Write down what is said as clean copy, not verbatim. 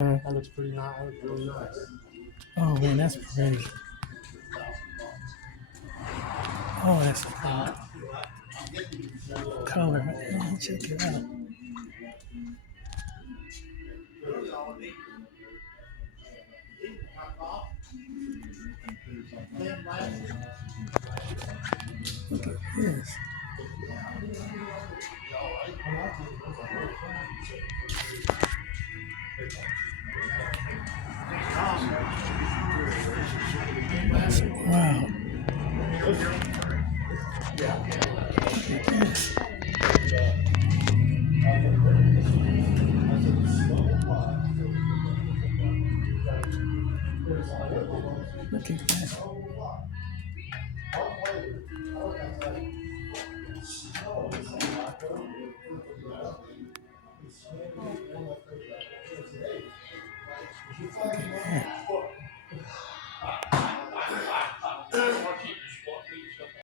That looks pretty nice. That looks really nice. Oh man, that's pretty. Oh, that's a pretty color. Man, check it out. Look at this. That's, wow. Look at this. Look at that. Look at that.